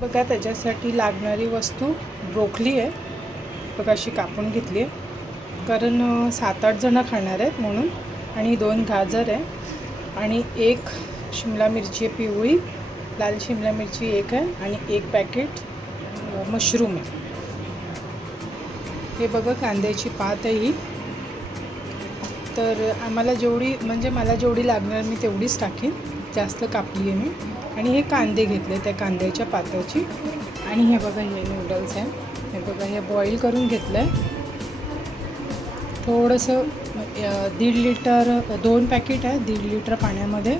बघा त्याच्यासाठी लागणारी वस्तू ब्रोकली आहे बघा, अशी कापून घेतली आहे कारण 7-8 जण खाणार आहेत म्हणून, आणि 2 गाजर आहे आणि 1 शिमला मिरची आहे पिवळी, लाल शिमला मिरची 1 आहे आणि 1 पॅकेट मशरूम आहे. हे बघा कांद्याची पात आहे ही. तर आम्हाला जेवढी म्हणजे मला जेवढी लागणार मी तेवढीच टाकीन, जास्त कापली आहे मी. आणि हे कांदे घेतले त्या कांद्याच्या पाताची. आणि हे बघा हे नूडल्स आहे, हे बघा हे बॉईल करून घेतलं आहे थोडंसं 1.5 लिटर 2 पॅकेट आहे 1.5 लिटर पाण्यामध्ये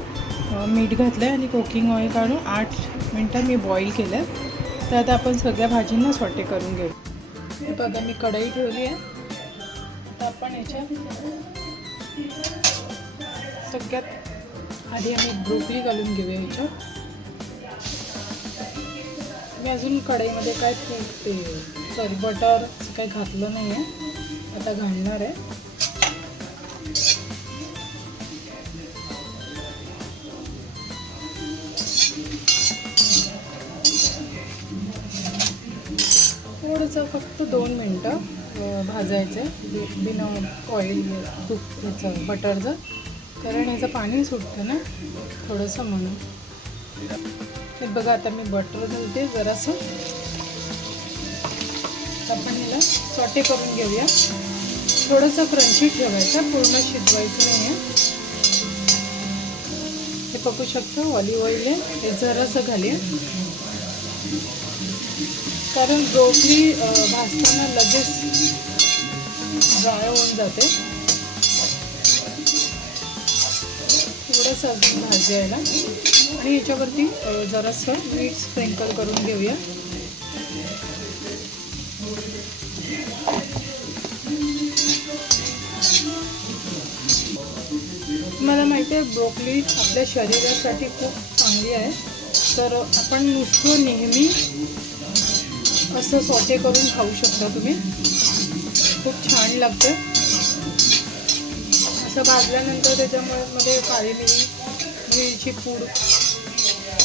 मीठ घातलं आहे आणि कुकिंग ऑइल काढून 8 मिनटं मी बॉईल केलं आहे. तर आता आपण सगळ्या भाजींना सॉटे करून घेऊ. हे बघा मी कढई ठेवली आहे. आता आपण याच्यात सगळ्यात आधी आम्ही ब्रोकली घालून घेऊया याच्यात. मी अजून कढईमध्ये काय बटर काही घातलं नाही आहे, आता घालणार आहे. थोडंसं फक्त 2 मिनटं भाजायचं आहे बिना ऑइल तूप याचं बटरचं, कारण याचं पाणी सुटतं ना थोडंसं म्हणून. हे बघा आता मी बटर घालते जरासं. आपण याला सॉटे करून घेऊया. थोडंसं क्रंची ठेवायचं, पूर्ण शिजवायचं नाही आहे. हे बघू शकतो ऑलिव्ह ऑइल आहे, हे जरासं घालूया कारण ब्रोकली भाजताना लगेच ड्राय होऊन जाते. थोडंसं अजून भाजायला आणि याच्यावरती जरासं मीठ स्प्रिंकल करून घेऊया. मला माहिती आहे ब्रोकली आपल्या शरीरासाठी खूप चांगली आहे, तर आपण नुसतं नेहमी असं सॉटे करून खाऊ शकता तुम्ही, खूप छान लागतं. असं भाजल्यानंतर त्याच्यामध्ये काळी मिरची पूड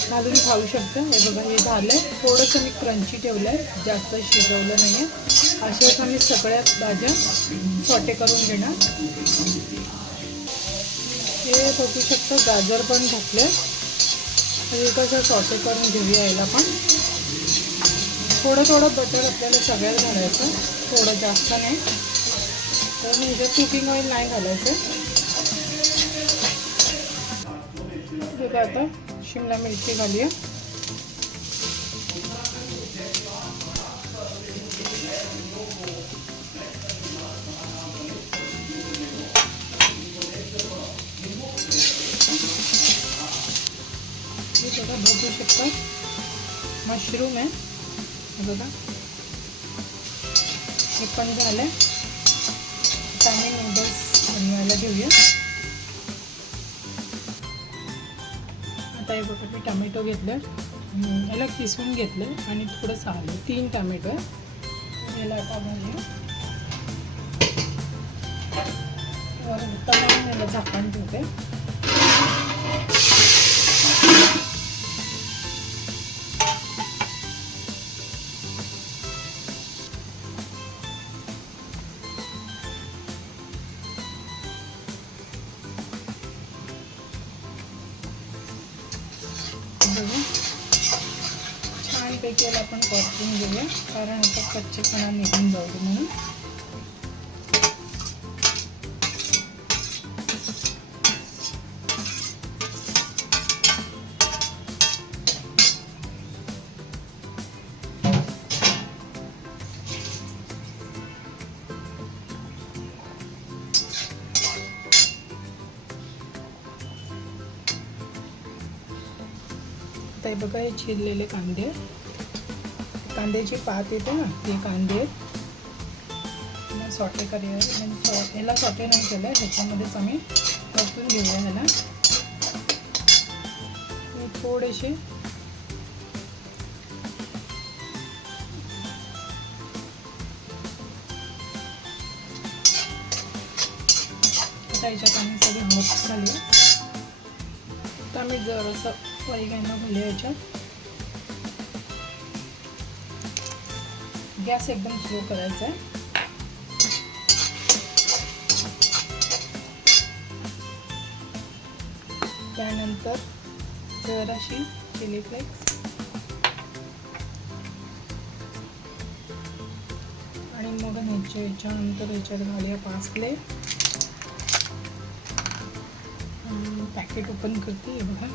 घालून खाऊ शकता. हे बघा हे झालं आहे. थोडंसं मी क्रंची ठेवलं आहे, जास्त शिजवलं नाही आहे. अशाच आम्ही सगळ्यात भाज्या सॉटे करून घेणार. हे बघू शकता गाजर पण घातलं. हे कसं सॉटे करून घेऊया याला पण. थोडं बटर आपल्याला सगळ्यात घालायचं, थोडं जास्त नाही, तर ह्याच्यात कुकिंग ऑइल नाही घालायचं. बघा आता शिमला मिरची घालूया. हे बघा बघू शकता मशरूम आहे, बघा हे पण झालं. आम्ही नूडल्स बनवायला घेऊया. आता हे बघा मी टमॅटो घेतलं, याला किसून घेतलं आणि थोडंसं आलं. 3 टमॅटो आहे, याला आता घालूया. तमाम याला झाकण ठेवते. छानपैकी याला आपण परतून घेऊया, कारण याचा कच्चेपणा निघून जाऊ म्हणून. आता हे बघा हे चिरलेले कांदे, कांद्याची पात येते ना, हे कांदे सॉटे करूया. याला सॉटे नाही केलं, ह्याच्यामध्येच आम्ही परतून घेऊया. ह्याला थोडेसे आता याच्यात आम्ही सगळे हळद घालूया. आता आम्ही जरासं ऑरिगॅनो घालूया याच्यात. गॅस एकदम स्लो करायचा आहे. त्यानंतर जराशी चिली फ्लेक्स आणि मग ह्याच्यानंतर ह्याच्यात घालूया पासले. पॅकेट ओपन करते हे बघा.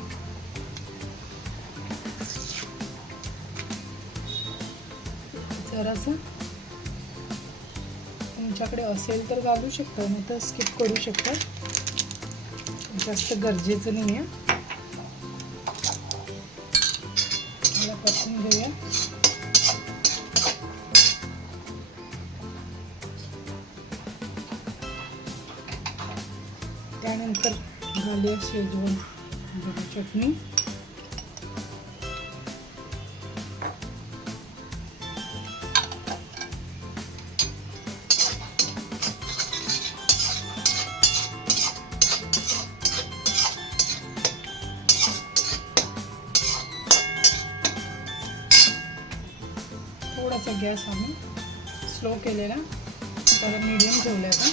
जरासं तुमच्याकडे असेल तर घालू शकता, नाही तर स्किप करू शकता, जास्त गरजेचं नाही आहे. मला परतून घेऊया. त्यानंतर घालूया शेजवान चटणी. थोडासा गॅस आम्ही स्लो केलेला, तर मीडियम ठेवला आता.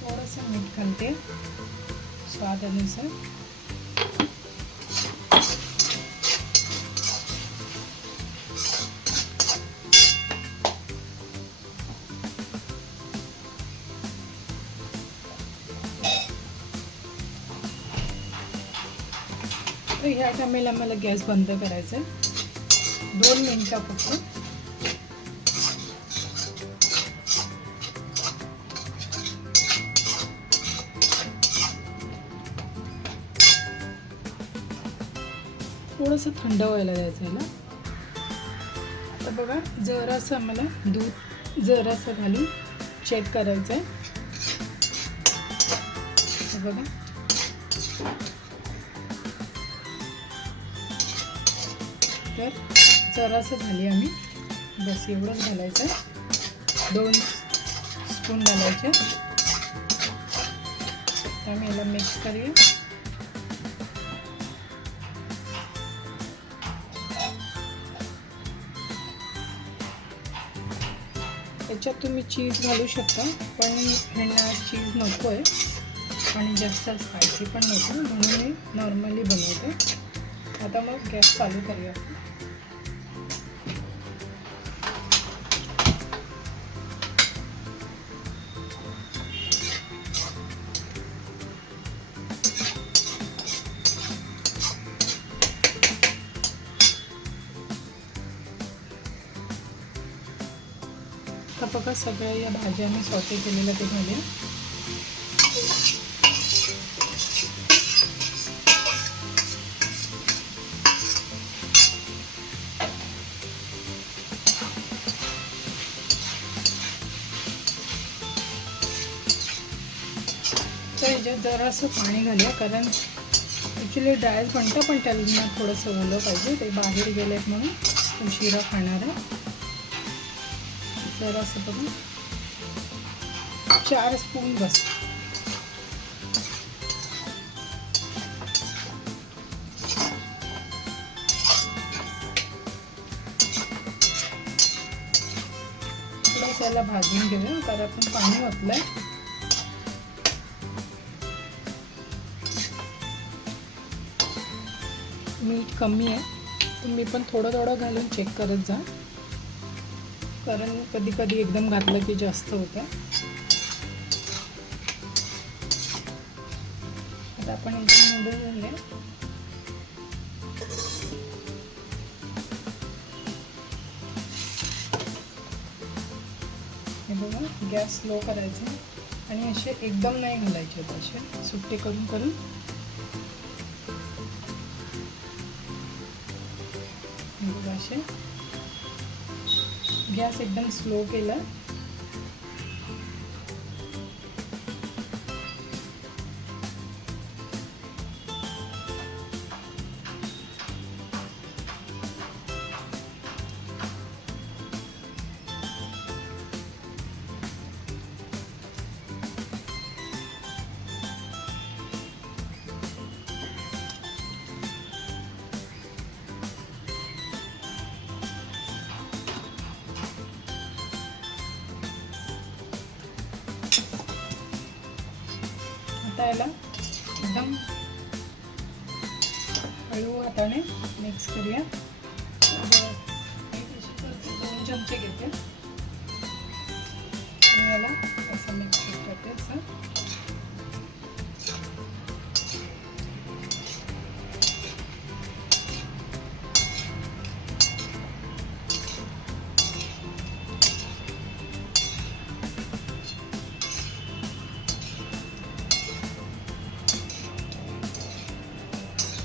थोडंसं मीठ घालते स्वादानुसार. तर ह्या टायमाला मला गॅस बंद करायचा आहे. 2 मिनिटं फक्त. थोडंसं थंड व्हायला द्यायचं याला. आता बघा, जरासं आम्हाला दूध जरासं घालून चेक करायचं आहे. बघा, तर जरासं झाली आम्ही, बस एवढंच घालायचं आहे. 2 स्पून घालायचे. त्यामुळे याला मिक्स करूया. याच्यात तुम्ही चीज घालू शकता, पण ह्यांना चीज नको आहे आणि जास्त स्पायसी पण नको, म्हणून मी नॉर्मली बनवते. आता मग गॅस चालू करूया. आता बघा, सगळ्या या भाज्या मी सॉटे केलेल्या ते घालूया. तर ह्याच्यात जरासं पाणी घालूया, कारण ॲक्च्युली ड्रायच बनतं, पण त्यांना थोडंसं ओलं पाहिजे. ते बाहेर गेलेत म्हणून उशिरा खाणार आहे. जरासं बघून 4 स्पून बस. थोडंसं याला भाजून घेऊया, कारण आपण पाणी ओतलंय. मीठ कमी आहे, तुम्ही पण थोडं थोडं घालून चेक करत जा, कारण कधी कधी एकदम घातलं की जास्त होतं. आता आपण एकदम नूडल्स झाले. हे बघा, गॅस स्लो करायचा आणि असे एकदम नाही घालायचे, असे सुट्टे करून करून. बघा, असे गॅस एकदम स्लो केला. याला एकदम हळू हाताने मिक्स करूया. 2 चमचे घेते आणि याला असं मिक्स करते. असं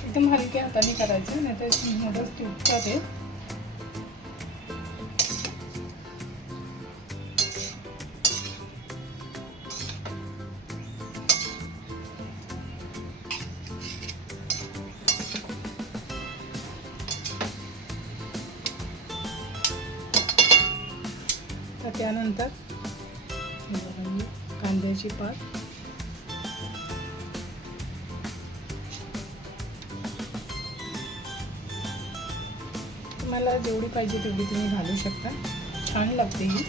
एकदम हलक्या हाताने करायचं, नाही तर नूडल्स तुटतात ते. तर त्यानंतर कांद्याची पात, तुम्हाला जेवढी पाहिजे तेवढी तुम्ही घालू शकता. छान लागते ही.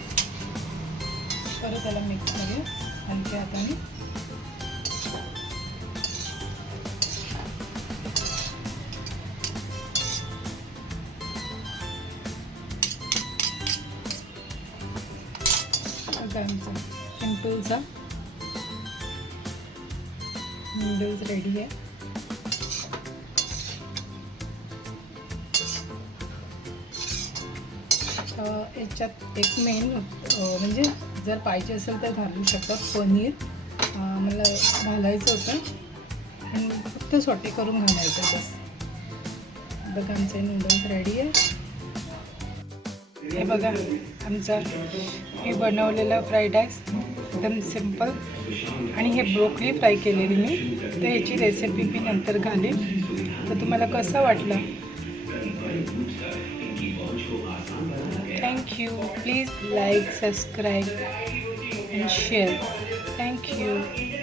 परत त्याला मिक्स करूया हलक्या हाताने. सिंपलचा नूडल्स रेडी आहे. याच्यात एक मेन म्हणजे जर पाहिजे असेल तर घालू शकतात पनीर. मला घालायचं होतं आणि फक्त सॉटे करून घालायचं बस. बघा आमचे नूडल्स रेडी आहे. हे बघा आमचा मी बनवलेला फ्राईड राईस एकदम सिंपल. आणि हे ब्रोकली फ्राय केलेली मी, तर ह्याची रेसिपी मी नंतर घालेन. तर तुम्हाला कसं वाटलं? Thank you. Please like, subscribe and share. Thank you.